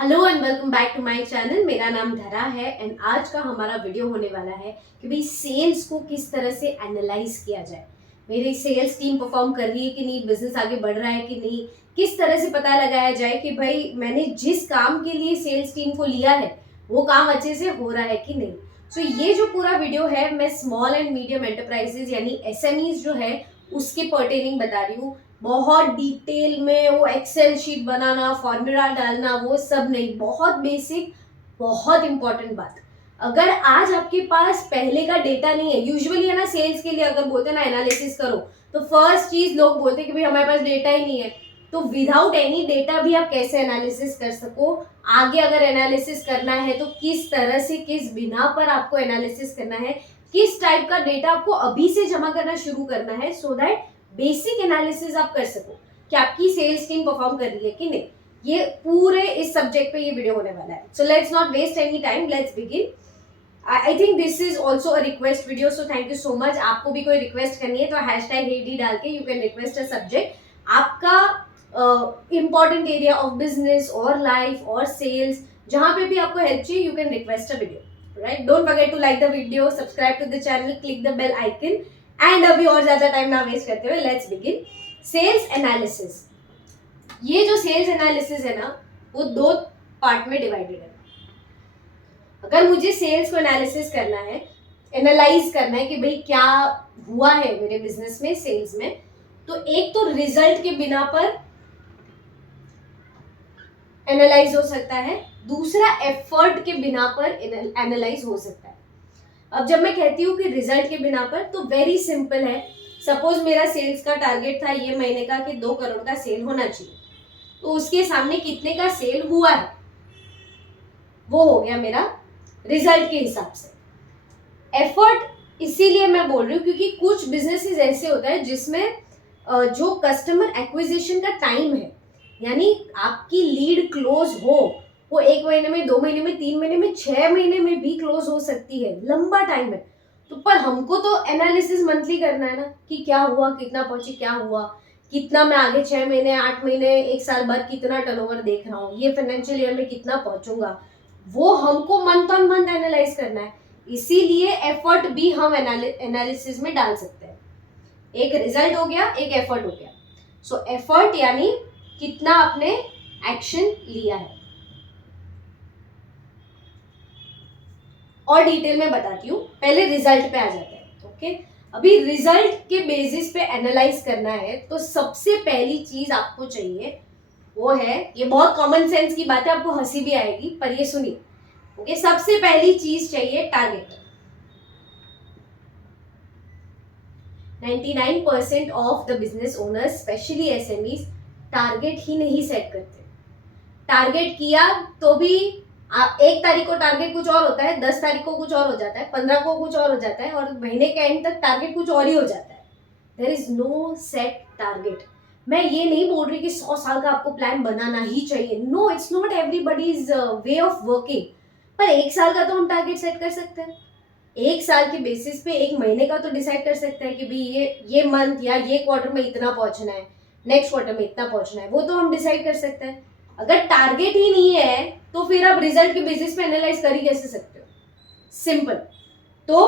Hello and welcome back to my channel. मेरा नाम धरा है एंड आज का हमारा वीडियो होने वाला है कि भाई सेल्स को किस तरह से एनालाइज किया जाए। मेरी सेल्स टीम परफॉर्म कर रही है कि नहीं, बिजनेस आगे बढ़ रहा है कि नहीं, किस तरह से पता लगाया जाए कि भाई मैंने जिस काम के लिए सेल्स टीम को लिया है वो काम अच्छे से हो रहा है कि नहीं। सो ये जो पूरा वीडियो है मैं स्मॉल एंड मीडियम एंटरप्राइजेज यानी एसएमईज जो है उसके पर्टेनिंग बता रही हूँ। बहुत डिटेल में वो एक्सेल शीट बनाना, फॉर्मूला डालना, वो सब नहीं, बहुत बेसिक, बहुत इंपॉर्टेंट बात। अगर आज आपके पास पहले का डेटा नहीं है, यूजुअली है ना सेल्स के लिए अगर बोलते हैं ना एनालिसिस करो तो फर्स्ट चीज लोग बोलते हैं कि भाई हमारे पास डेटा ही नहीं है। तो विदाउट एनी डेटा भी आप कैसे एनालिसिस कर सको, आगे अगर एनालिसिस करना है तो किस तरह से, किस बिना पर आपको एनालिसिस करना है, किस टाइप का डेटा आपको अभी से जमा करना शुरू करना है सो दैट बेसिक एनालिसिस आप कर सको कि आपकी सेल्स टीम परफॉर्म कर रही है कि नहीं। ये पूरे इस सब्जेक्ट पे ये वीडियो होने वाला है। So let's not waste any time, let's begin. I think this is also a request video, so thank you so much. आपको भी कोई रिक्वेस्ट करनी है तो #HeyD डाल के you can request a subject. आपका इंपॉर्टेंट एरिया ऑफ बिजनेस और लाइफ और सेल्स, जहां पे भी आपको हेल्प चाहिए you can request a video, right. Don't forget to like the video, subscribe to the channel, click the bell icon. And अभी और ज्यादा टाइम ना वेस्ट करते हुए लेट्स बिगिन। Sales analysis. ये जो सेल्स एनालिसिस है ना वो दो पार्ट में डिवाइडेड है। अगर मुझे सेल्स को एनालिसिस करना है, एनालाइज करना है कि भाई क्या हुआ है मेरे बिजनेस में, सेल्स में, तो एक तो रिजल्ट के बिना पर एनालाइज हो सकता है, दूसरा एफर्ट के बिना पर एनालाइज हो सकता है। अब जब मैं कहती हूँ कि रिजल्ट के बिना पर तो वेरी सिंपल है। सपोज मेरा सेल्स का टारगेट था ये महीने का कि 2 करोड़ का सेल होना चाहिए, तो उसके सामने कितने का सेल हुआ है वो हो गया मेरा रिजल्ट के हिसाब से। एफर्ट इसीलिए मैं बोल रही हूँ क्योंकि कुछ बिजनेसेस ऐसे होता है जिसमें जो कस्टमर एक्विजिशन का टाइम है, यानी आपकी लीड क्लोज हो, वो 1 महीने में, 2 महीने में, 3 महीने में, 6 महीने में भी क्लोज हो सकती है, लंबा टाइम है। तो पर हमको तो एनालिसिस मंथली करना है ना कि क्या हुआ, कितना पहुंची, क्या हुआ, कितना मैं आगे 6 महीने, 8 महीने, 1 साल बाद कितना टर्नओवर देख रहा हूँ, ये फाइनेंशियल ईयर में कितना पहुंचूंगा, वो हमको मंथ ऑन मंथ एनालाइज करना है। इसीलिए एफर्ट भी हम एनालिसिस में डाल सकते हैं। एक रिजल्ट हो गया, एक एफर्ट हो गया। सो एफर्ट यानी कितना आपने एक्शन लिया है। और डिटेल में बताती हूँ, पहले रिजल्ट पे आ जाते हैं। ओके, अभी रिजल्ट के बेसिस पे एनालाइज करना है तो सबसे पहली चीज आपको चाहिए वो है, ये बहुत कॉमन सेंस की बात है, आपको हंसी भी आएगी पर ये सुनिए। ओके, सबसे पहली चीज चाहिए target. 99% of the business owners specially SMEs target ही नहीं सेट करते। टारगेट किया तो भी आप 1 तारीख को टारगेट कुछ और होता है, 10 तारीख को कुछ और हो जाता है, 15 को कुछ और हो जाता है और महीने के एंड तक टारगेट कुछ और ही हो जाता है। There is no set target. मैं ये नहीं बोल रही कि 100 साल का आपको प्लान बनाना ही चाहिए, no, it's not everybody's way of working. पर 1 साल का तो हम टारगेट सेट कर सकते हैं। 1 साल के बेसिस पे 1 महीने का तो डिसाइड कर सकते हैं कि भाई ये मंथ या ये क्वार्टर में इतना पहुंचना है, नेक्स्ट क्वार्टर में इतना पहुंचना है, वो तो हम डिसाइड कर सकते हैं। अगर टारगेट ही नहीं है तो फिर आप रिजल्ट के बेसिस पे एनालाइज कर ही कैसे सकते हो। सिंपल। तो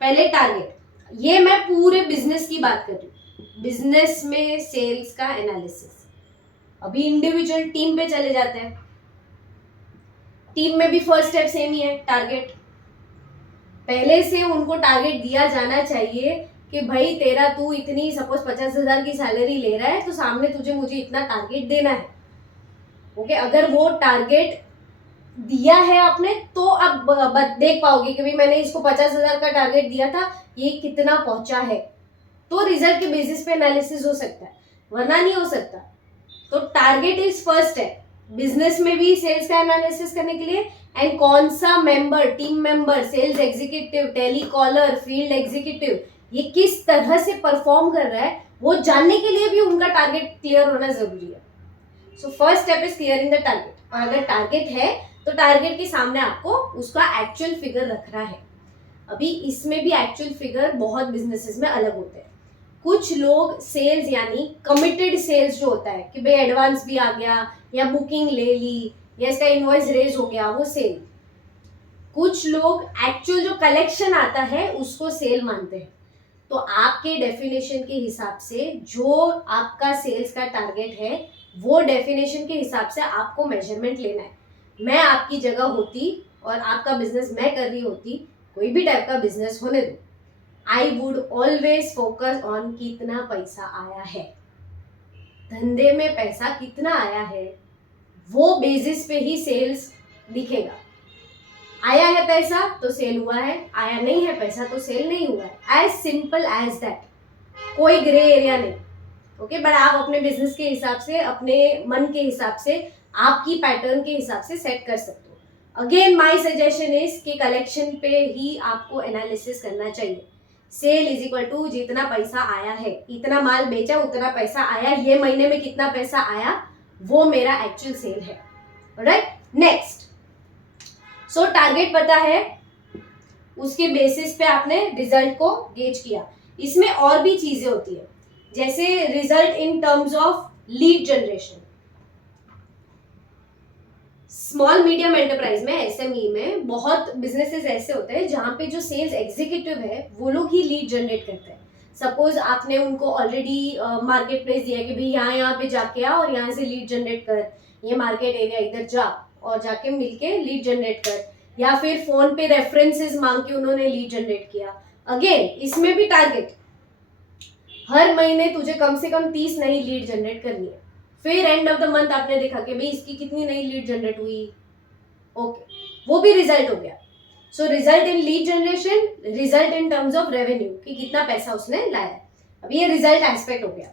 पहले टारगेट, ये मैं पूरे बिजनेस की बात कर रही हूँ, बिजनेस में सेल्स का एनालिसिस। अभी इंडिविजुअल टीम पे चले जाते हैं। टीम में भी फर्स्ट स्टेप सेम ही है, टारगेट। पहले से उनको टारगेट दिया जाना चाहिए कि भाई तेरा, तू इतनी सपोज 50,000 की सैलरी ले रहा है तो सामने तुझे मुझे इतना टारगेट देना है। ओके, अगर वो टारगेट दिया है आपने तो आप देख पाओगे कि भाई मैंने इसको 50,000 का टारगेट दिया था, ये कितना पहुंचा है, तो रिजल्ट के बेसिस पे एनालिसिस हो सकता है, वरना नहीं हो सकता। तो टारगेट इज फर्स्ट है बिजनेस में भी सेल्स का एनालिसिस करने के लिए। एंड कौन सा member, team member, sales executive, telecaller, field executive, ये किस तरह से परफॉर्म कर रहा है वो जानने के लिए भी उनका टारगेट क्लियर होना जरूरी है। So first step is clearing the target. और अगर टारगेट है तो टारगेट के सामने आपको उसका एक्चुअल फिगर रखना है। अभी इसमें भी एक्चुअल फिगर बहुत बिजनेसेस में अलग होते हैं। कुछ लोग सेल्स यानी कमिटेड सेल्स जो होता है कि भाई एडवांस भी आ गया या बुकिंग ले ली या इसका इनवॉइस रेज हो गया, वो सेल। कुछ लोग एक्चुअल जो कलेक्शन आता है उसको सेल मानते हैं। तो आपके डेफिनेशन के हिसाब से जो आपका सेल्स का टारगेट है, वो डेफिनेशन के हिसाब से आपको मेजरमेंट लेना है। मैं आपकी जगह होती और आपका बिजनेस मैं कर रही होती, कोई भी टाइप का बिजनेस होने दो, I would always focus on कितना पैसा आया है, धंधे में पैसा कितना आया है, वो बेसिस पे ही सेल्स दिखेगा। आया है पैसा तो सेल हुआ है, आया नहीं है पैसा तो सेल नहीं हुआ है, एज सिंपल एज दैट, कोई ग्रे एरिया नहीं। ओके, बट आप अपने बिजनेस के हिसाब से, अपने मन के हिसाब से, आपकी पैटर्न के हिसाब से सेट कर सकते हो। अगेन माय सजेशन इज कि कलेक्शन पे ही आपको एनालिसिस करना चाहिए। सेल इज इक्वल टू जितना पैसा आया है, इतना माल बेचा उतना पैसा आया, ये महीने में कितना पैसा आया, वो मेरा एक्चुअल सेल है। राइट, नेक्स्ट, सो टारगेट पता है, उसके बेसिस पे आपने रिजल्ट को गेज किया। इसमें और भी चीजें होती है, जैसे result in terms of lead generation. Small medium enterprise में, एसएमई में बहुत बिजनेसेस ऐसे होते हैं जहां पे जो सेल्स एग्जीक्यूटिव है वो लोग ही लीड जनरेट करते हैं। सपोज आपने उनको ऑलरेडी मार्केट प्लेस दिया कि भाई यहाँ पे जाके आ और यहाँ से लीड जनरेट कर, ये मार्केट एरिया इधर जा और जाके मिलके लीड जनरेट कर, या फिर फोन पे रेफरेंसेस मांग के उन्होंने लीड जनरेट किया। अगेन इसमें भी टारगेट, हर महीने तुझे कम से कम 30 नई लीड जनरेट करनी है। फिर एंड ऑफ द मंथ आपने देखा कि भाई इसकी कितनी नई लीड जनरेट हुई, ओके, वो भी रिजल्ट हो गया। So result in lead generation, result in terms of revenue कि कितना पैसा उसने लाया। अब ये रिजल्ट एस्पेक्ट हो गया।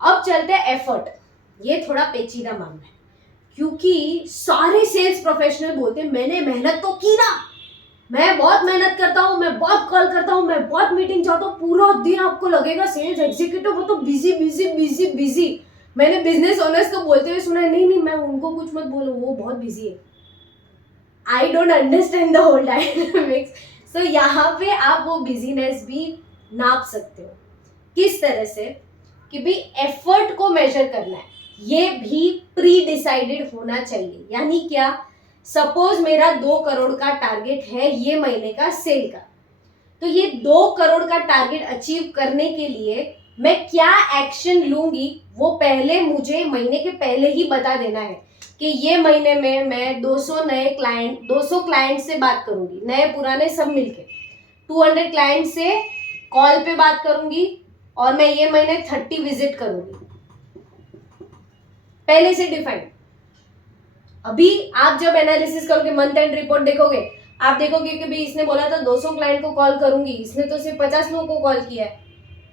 अब चलते हैं एफर्ट। ये थोड़ा पेचीदा मामला है, क्योंकि सारे सेल्स प्रोफेशनल बोलते हैं मैंने मेहनत तो की ना, मैं बहुत मेहनत करता हूँ, मैं बहुत कॉल करता हूँ, मैं बहुत मीटिंग जाता हूँ, पूरा दिन आपको लगेगा सेल्स एग्जीक्यूटिव वो तो बिजी बिजी बिजी बिजी। मैंने बिजनेस ओनर्स को बोलते हुए सुना है, नहीं नहीं मैं उनको कुछ मत बोलो, वो बहुत बिजी है। I don't understand the whole dynamics. So यहाँ पे आप वो बिजीनेस भी नाप सकते हो। किस तरह से कि भाई एफर्ट को मेजर करना है, ये भी प्री डिसाइडेड होना चाहिए। यानी क्या, सपोज मेरा 2 करोड़ का टारगेट है ये महीने का सेल का, तो ये 2 करोड़ का टारगेट अचीव करने के लिए मैं क्या एक्शन लूंगी, वो पहले मुझे महीने के पहले ही बता देना है कि ये महीने में मैं 200 क्लाइंट से बात करूंगी, नए पुराने सब मिलके 200 क्लाइंट से कॉल पे बात करूंगी, और मैं ये महीने 30 विजिट करूंगी, पहले से डिफाइंड। अभी आप जब एनालिसिस करोगे, मंथ एंड रिपोर्ट देखोगे, आप देखोगे कि भाई इसने बोला था 200 क्लाइंट को कॉल करूंगी, इसने तो सिर्फ 50 लोगों को कॉल किया है,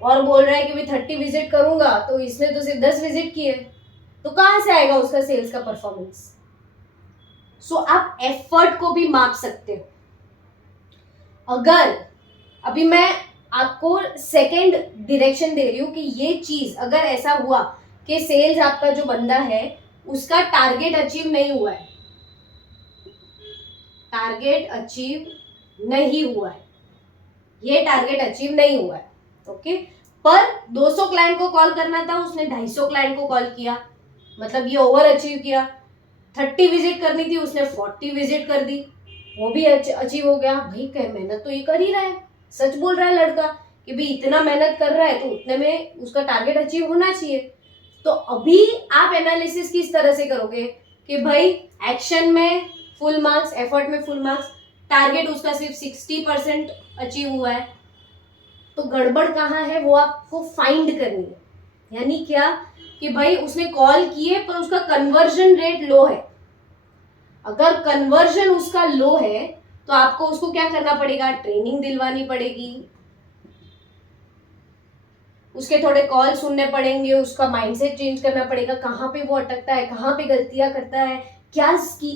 और बोल रहा है कि भाई 30 विजिट करूंगा, तो इसने तो सिर्फ 10 विजिट किए, तो कहां से आएगा उसका सेल्स का परफॉर्मेंस। सो आप एफर्ट को भी माप सकते हो। अगर अभी मैं आपको सेकेंड डायरेक्शन दे रही हूं कि ये चीज अगर ऐसा हुआ कि सेल्स आपका जो बंदा है उसका टारगेट अचीव नहीं हुआ है, टारगेट अचीव नहीं हुआ है, ये टारगेट अचीव नहीं हुआ है, ओके, पर 200 क्लाइंट को कॉल करना था, उसने 250 क्लाइंट को कॉल किया, मतलब ये ओवर अचीव किया। 30 विजिट करनी थी, उसने 40 विजिट कर दी, वो भी अचीव हो गया। भाई क्या मेहनत तो ये कर ही रहा है, सच बोल रहा है लड़का कि भाई इतना मेहनत कर रहा है तो उतने में उसका टारगेट अचीव होना चाहिए। तो अभी आप एनालिसिस किस तरह से करोगे कि भाई एक्शन में फुल मार्क्स, एफर्ट में फुल मार्क्स, टारगेट उसका सिर्फ 60% अचीव हुआ है, तो गड़बड़ कहाँ है वो आपको फाइंड करनी है। यानी क्या कि भाई उसने कॉल किए पर उसका कन्वर्जन रेट लो है। अगर कन्वर्जन उसका लो है तो आपको उसको क्या करना पड़ेगा, ट्रेनिंग दिलवानी पड़ेगी, उसके थोड़े कॉल सुनने पड़ेंगे, उसका माइंडसेट चेंज करना पड़ेगा, कहाँ पे वो अटकता है, कहाँ पे गलतियां करता है, क्या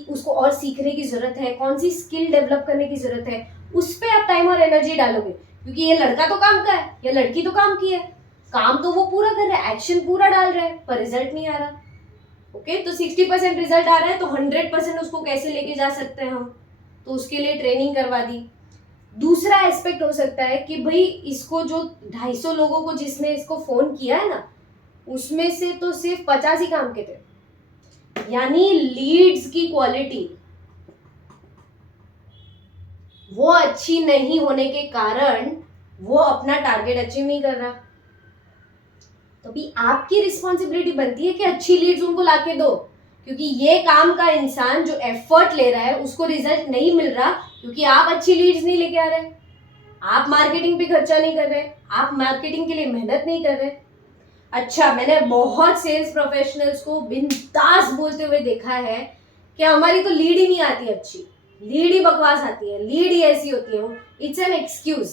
उसको और सीखने की जरूरत है, कौन सी स्किल डेवलप करने की जरूरत है, उस पर आप टाइम और एनर्जी डालोगे। क्योंकि ये लड़का तो काम का है, ये लड़की तो काम की है, काम तो वो पूरा कर रहा है, एक्शन पूरा डाल रहा है, पर रिजल्ट नहीं आ रहा। ओके, तो 60% रिजल्ट आ रहा है तो 100% उसको कैसे लेके जा सकते हैं हम, तो उसके लिए ट्रेनिंग करवा दी। दूसरा एस्पेक्ट हो सकता है कि भाई इसको जो 250 लोगों को जिसने इसको फोन किया है ना, उसमें से तो सिर्फ 50 ही काम के थे, यानी लीड्स की क्वालिटी वो अच्छी नहीं होने के कारण वो अपना टारगेट अचीव नहीं कर रहा। तो भी आपकी रिस्पॉन्सिबिलिटी बनती है कि अच्छी लीड्स उनको लाके दो, क्योंकि ये काम का इंसान जो एफर्ट ले रहा है उसको रिजल्ट नहीं मिल रहा, क्योंकि आप अच्छी लीड्स नहीं लेके आ रहे, आप मार्केटिंग पे खर्चा नहीं कर रहे, आप मार्केटिंग के लिए मेहनत नहीं कर रहे। अच्छा, मैंने बहुत सेल्स प्रोफेशनल्स को बिंदास बोलते हुए देखा है कि हमारी तो लीड ही नहीं आती अच्छी, लीड ही बकवास आती है, लीड ही ऐसी होती है। वो इट्स एन एक्सक्यूज।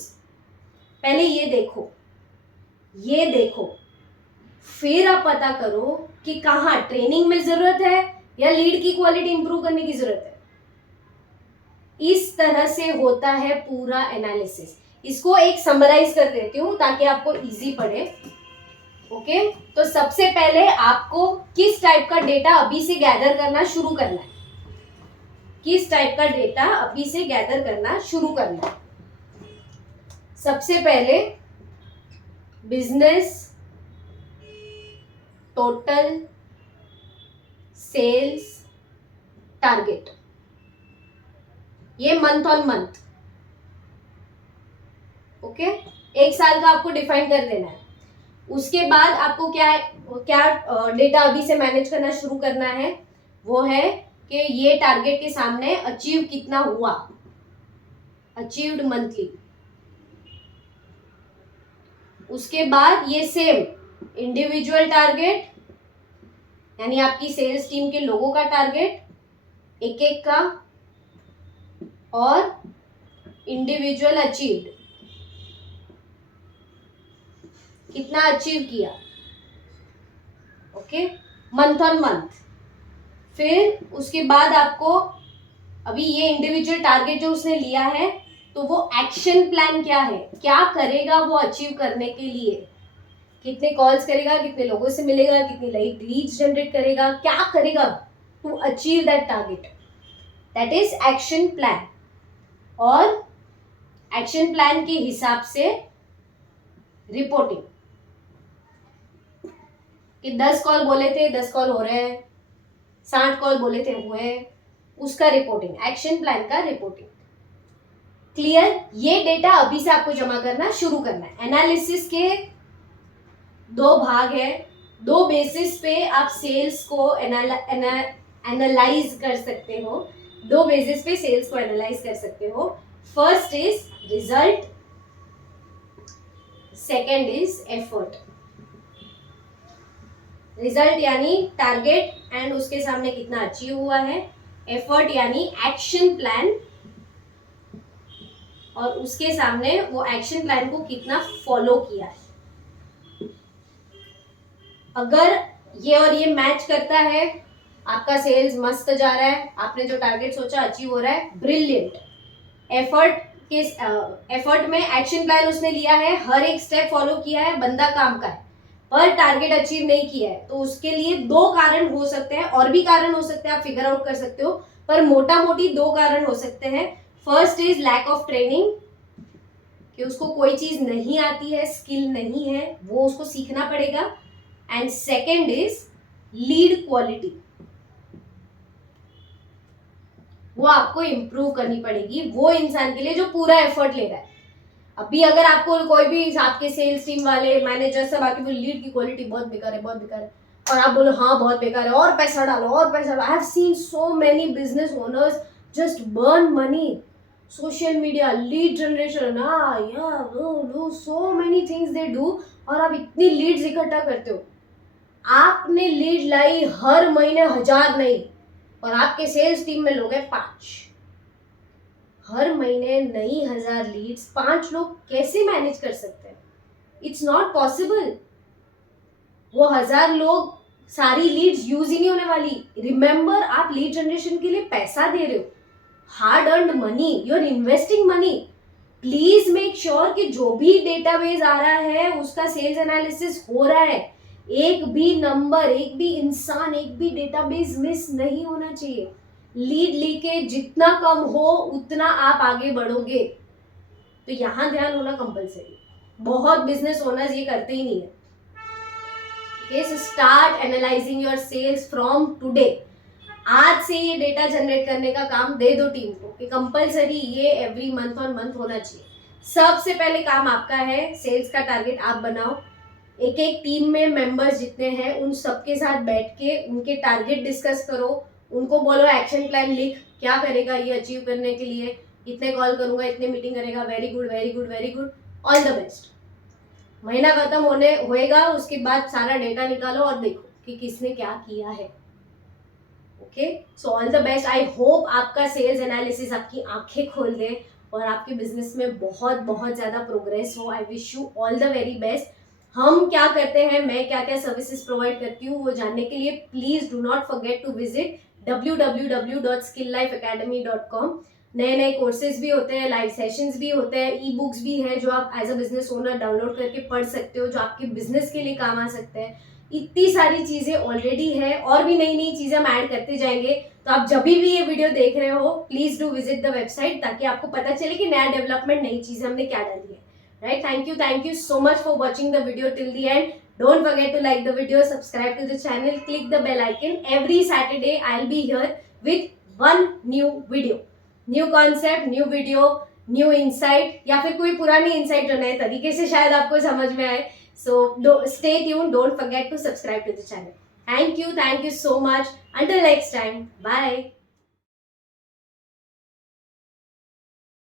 पहले ये देखो, फिर आप पता करो कि कहाँ ट्रेनिंग में जरूरत है या लीड की क्वालिटी इंप्रूव करने की जरूरत है। इस तरह से होता है पूरा एनालिसिस। इसको एक समराइज कर देती हूँ ताकि आपको इजी पड़े। ओके, तो सबसे पहले आपको किस टाइप का डेटा अभी से गैदर करना शुरू करना है, किस टाइप का डेटा अभी से गैदर करना शुरू करना है। सबसे पहले बिजनेस टोटल सेल्स टारगेट, ये मंथ ऑन मंथ। ओके, एक साल का आपको डिफाइन कर देना है। उसके बाद आपको क्या डेटा अभी से मैनेज करना शुरू करना है, वो है कि ये टारगेट के सामने अचीव कितना हुआ, अचीव्ड मंथली। उसके बाद ये सेम इंडिविजुअल टारगेट, यानी आपकी सेल्स टीम के लोगों का टारगेट एक एक का, और इंडिविजुअल अचीव्ड, कितना अचीव किया। Okay, month on month. फिर उसके बाद आपको अभी ये इंडिविजुअल टारगेट जो उसने लिया है, तो वो एक्शन प्लान क्या है, क्या करेगा वो अचीव करने के लिए, कितने कॉल्स करेगा, कितने लोगों से मिलेगा, कितनी लीड्स जनरेट करेगा, क्या करेगा to achieve that target, that is action plan. और एक्शन प्लान के हिसाब से रिपोर्टिंग, कि 10 कॉल बोले थे 10 कॉल हो रहे हैं, 60 कॉल बोले थे हुए, उसका रिपोर्टिंग, एक्शन प्लान का रिपोर्टिंग। क्लियर? ये डेटा अभी से आपको जमा करना शुरू करना है। एनालिसिस के दो भाग है, दो बेसिस पे आप सेल्स को एनालाइज कर सकते हो, दो बेसिस पे सेल्स को एनालाइज कर सकते हो। First is result, second is effort. Result यानी टारगेट एंड उसके सामने कितना अचीव हुआ है, एफर्ट यानी एक्शन प्लान और उसके सामने वो एक्शन प्लान को कितना फॉलो किया है। अगर ये और ये मैच करता है, आपका सेल्स मस्त जा रहा है, आपने जो टारगेट सोचा अचीव हो रहा है, ब्रिलियंट। एफर्ट में एक्शन प्लान उसने लिया है, हर एक स्टेप फॉलो किया है, बंदा काम का है, पर टारगेट अचीव नहीं किया है, तो उसके लिए दो कारण हो सकते हैं, और भी कारण हो सकते हैं, आप फिगर आउट कर सकते हो, पर मोटा मोटी दो कारण हो सकते हैं। First is lack of training, कि उसको कोई चीज नहीं आती है, स्किल नहीं है, वो उसको सीखना पड़ेगा। And second is lead quality, वो आपको इंप्रूव करनी पड़ेगी वो इंसान के लिए जो पूरा एफर्ट ले रहा है। अभी अगर आपको कोई भी आपके सेल्स टीम वाले मैनेजर सब आके बोले लीड की क्वालिटी बहुत बेकार है, बहुत बेकार है, और आप बोलो हाँ बहुत बेकार है, और पैसा डालो और पैसा डालो। I have seen so many business owners just burn money, social media, lead generation, so many things they do, और आप इतनी लीड्स इकट्ठा करते हो। आपने लीड लाई हर महीने 1000 नहीं, और आपके सेल्स टीम में लोग हैं 5, हर महीने नई 1000 लीड्स 5 लोग कैसे मैनेज कर सकते हैं? It's not possible. वो 1000 लोग सारी लीड्स यूज ही नहीं होने वाली। रिमेंबर, आप लीड जनरेशन के लिए पैसा दे रहे हो, hard earned money, you are investing money. Please make sure कि जो भी डेटाबेस आ रहा है उसका सेल्स एनालिसिस हो रहा है, एक भी नंबर, एक भी इंसान, एक भी डेटाबेस मिस नहीं होना चाहिए। लीड लीकेज जितना कम हो उतना आप आगे बढ़ोगे, तो यहां ध्यान होना कंपलसरी। बहुत बिजनेस ओनर्स ये करते ही नहीं है। Okay, so start analyzing your sales from today. आज से ये डेटा जनरेट करने का काम दे दो टीम को कि कंपलसरी ये एवरी मंथ ऑन मंथ होना चाहिए। सबसे पहले काम आपका है, सेल्स का टारगेट आप बनाओ। एक एक टीम में मेंबर्स जितने हैं उन सबके साथ बैठ के उनके टारगेट डिस्कस करो, उनको बोलो एक्शन प्लान लिख, क्या करेगा ये अचीव करने के लिए, इतने कॉल करूंगा, इतने मीटिंग करेगा, very good very good very good, all the best. महीना खत्म होने होएगा उसके बाद सारा डेटा निकालो और देखो कि किसने क्या किया है। Okay, so all the best. I hope आपका सेल्स एनालिसिस आपकी आंखें खोल दे और आपके बिजनेस में बहुत बहुत ज़्यादा प्रोग्रेस हो। I wish you all the very best. हम क्या करते हैं, मैं क्या क्या सर्विसेज प्रोवाइड करती हूँ, वो जानने के लिए please do not forget to visit www.skillifeacademy.com। नए नए कोर्सेज भी होते हैं, लाइव सेशंस भी होते हैं, ई बुक्स भी हैं जो आप as a business owner download करके पढ़ सकते हो, जो आपके बिजनेस के लिए काम आ सकते हैं। इतनी सारी चीज़ें ऑलरेडी है और भी नई नई चीज़ें हम ऐड करते जाएंगे। तो आप जब भी ये वीडियो देख रहे हो please do visit the website, ताकि आपको पता चले कि नया डेवलपमेंट, नई चीज़ें हमने क्या डाली है। Right, thank you so much for watching the video till the end. Don't forget to like the video, subscribe to the channel, click the bell icon. Every Saturday I'll be here with one new video, new concept, new video, new insight, या फिर कोई पुरानी insight जो नए तरीके से शायद आपको समझ में आए। So stay tuned, don't forget to subscribe to the channel. Thank you so much. Until next time, bye.